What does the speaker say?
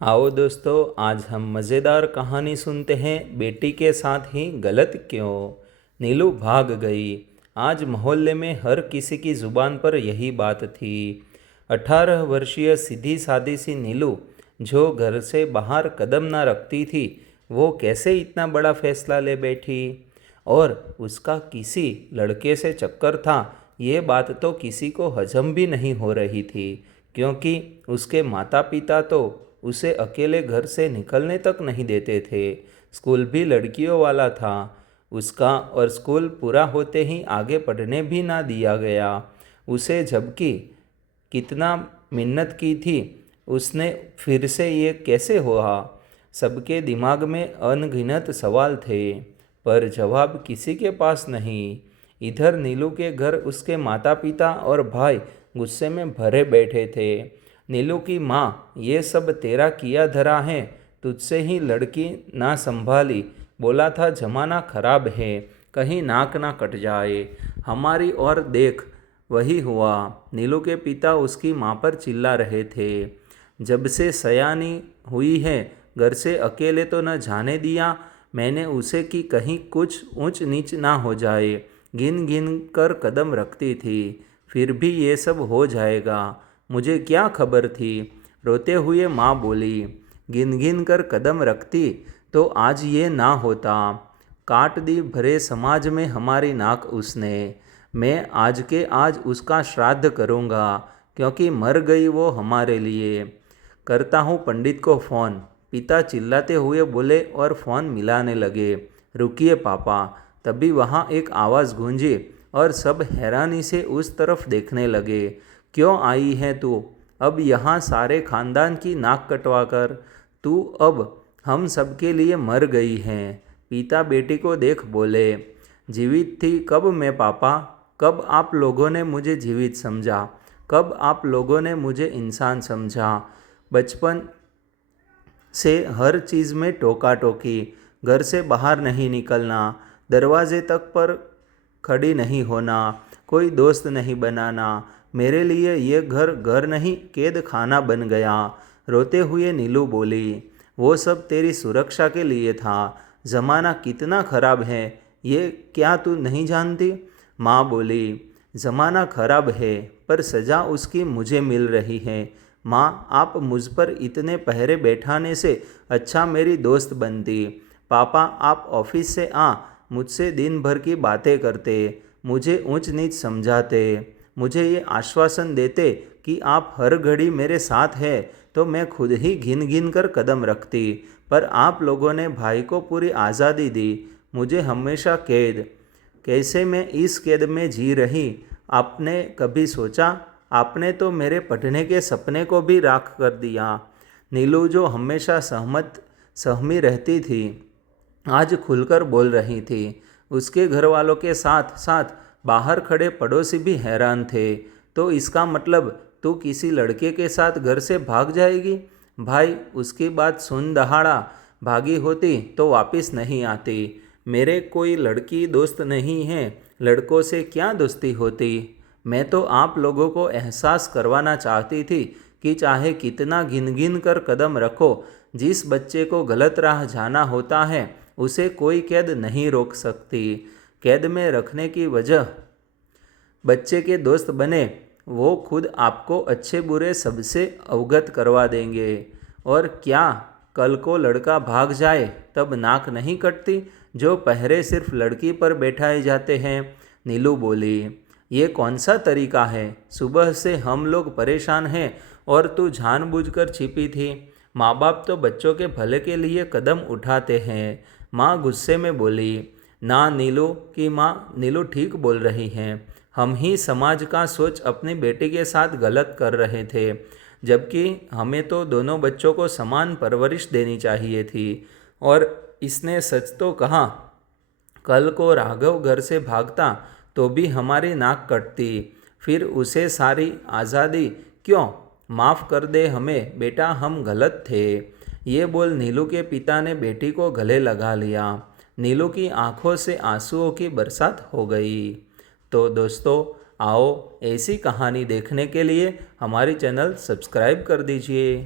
आओ दोस्तों, आज हम मज़ेदार कहानी सुनते हैं। बेटी के साथ ही गलत क्यों। नीलू भाग गई। आज मोहल्ले में हर किसी की ज़ुबान पर यही बात थी। 18 वर्षीय सीधी सादी सी नीलू, जो घर से बाहर कदम ना रखती थी, वो कैसे इतना बड़ा फैसला ले बैठी। और उसका किसी लड़के से चक्कर था, ये बात तो किसी को हजम भी नहीं हो रही थी, क्योंकि उसके माता पिता तो उसे अकेले घर से निकलने तक नहीं देते थे। स्कूल भी लड़कियों वाला था उसका, और स्कूल पूरा होते ही आगे पढ़ने भी ना दिया गया उसे, जबकि कितना मिन्नत की थी उसने। फिर से ये कैसे हुआ। सबके दिमाग में अनगिनत सवाल थे, पर जवाब किसी के पास नहीं। इधर नीलू के घर उसके माता पिता और भाई गुस्से में भरे बैठे थे। नीलू की माँ, ये सब तेरा किया धरा है, तुझसे ही लड़की ना संभाली। बोला था जमाना खराब है, कहीं नाक ना कट जाए। हमारी ओर देख, वही हुआ। नीलू के पिता उसकी माँ पर चिल्ला रहे थे। जब से सयानी हुई है, घर से अकेले तो न जाने दिया मैंने उसे कि कहीं कुछ ऊंच नीच ना हो जाए। गिन गिन कर कदम रखती थी, फिर भी ये सब हो जाएगा, मुझे क्या खबर थी। रोते हुए माँ बोली, गिन गिन कर कदम रखती तो आज ये ना होता। काट दी भरे समाज में हमारी नाक उसने। मैं आज के आज उसका श्राद्ध करूँगा, क्योंकि मर गई वो हमारे लिए। करता हूँ पंडित को फ़ोन, पिता चिल्लाते हुए बोले और फ़ोन मिलाने लगे। रुकिए पापा। तभी वहाँ एक आवाज़ गूंजी और सब हैरानी से उस तरफ देखने लगे। क्यों आई है तू अब यहाँ सारे खानदान की नाक कटवा कर। तू अब हम सबके लिए मर गई हैं। पिता बेटी को देख बोले। जीवित थी कब मैं पापा, कब आप लोगों ने मुझे जीवित समझा, कब आप लोगों ने मुझे इंसान समझा। बचपन से हर चीज़ में टोका टोकी, घर से बाहर नहीं निकलना, दरवाजे तक पर खड़ी नहीं होना, कोई दोस्त नहीं बनाना। मेरे लिए ये घर घर नहीं कैद खाना बन गया। रोते हुए नीलू बोली, वो सब तेरी सुरक्षा के लिए था। ज़माना कितना ख़राब है, ये क्या तू नहीं जानती। माँ बोली, ज़माना खराब है, पर सज़ा उसकी मुझे मिल रही है। माँ, आप मुझ पर इतने पहरे बैठाने से अच्छा मेरी दोस्त बनती। पापा, आप ऑफिस से मुझसे दिन भर की बातें करते, मुझे ऊंच नीच समझाते, मुझे ये आश्वासन देते कि आप हर घड़ी मेरे साथ हैं, तो मैं खुद ही घिन घिन कर कदम रखती। पर आप लोगों ने भाई को पूरी आज़ादी दी, मुझे हमेशा कैद। कैसे मैं इस कैद में जी रही, आपने कभी सोचा। आपने तो मेरे पढ़ने के सपने को भी राख कर दिया। नीलू, जो हमेशा सहमी रहती थी, आज खुलकर बोल रही थी। उसके घर वालों के साथ साथ बाहर खड़े पड़ोसी भी हैरान थे। तो इसका मतलब तू किसी लड़के के साथ घर से भाग जाएगी। भाई उसकी बात सुन दहाड़ा भागी होती तो वापस नहीं आती। मेरे कोई लड़की दोस्त नहीं है, लड़कों से क्या दोस्ती होती। मैं तो आप लोगों को एहसास करवाना चाहती थी कि चाहे कितना गिन गिन कर कदम रखो, जिस बच्चे को गलत राह जाना होता है उसे कोई कैद नहीं रोक सकती। कैद में रखने की वजह बच्चे के दोस्त बने, वो खुद आपको अच्छे बुरे सबसे अवगत करवा देंगे। और क्या कल को लड़का भाग जाए तब नाक नहीं कटती, जो पहरे सिर्फ लड़की पर बैठाए जाते हैं। नीलू बोली, ये कौन सा तरीका है। सुबह से हम लोग परेशान हैं और तू जानबूझकर छिपी थी। माँ बाप तो बच्चों के भले के लिए कदम उठाते हैं। माँ गुस्से में बोली, ना नीलू की माँ, नीलू ठीक बोल रही हैं। हम ही समाज का सोच अपनी बेटी के साथ गलत कर रहे थे, जबकि हमें तो दोनों बच्चों को समान परवरिश देनी चाहिए थी। और इसने सच तो कहा, कल को राघव घर से भागता तो भी हमारी नाक कटती, फिर उसे सारी आज़ादी क्यों। माफ़ कर दे हमें बेटा, हम गलत थे। ये बोल नीलू के पिता ने बेटी को गले लगा लिया। नीलू की आंखों से आंसुओं की बरसात हो गई। तो दोस्तों, आओ ऐसी कहानी देखने के लिए हमारी चैनल सब्सक्राइब कर दीजिए।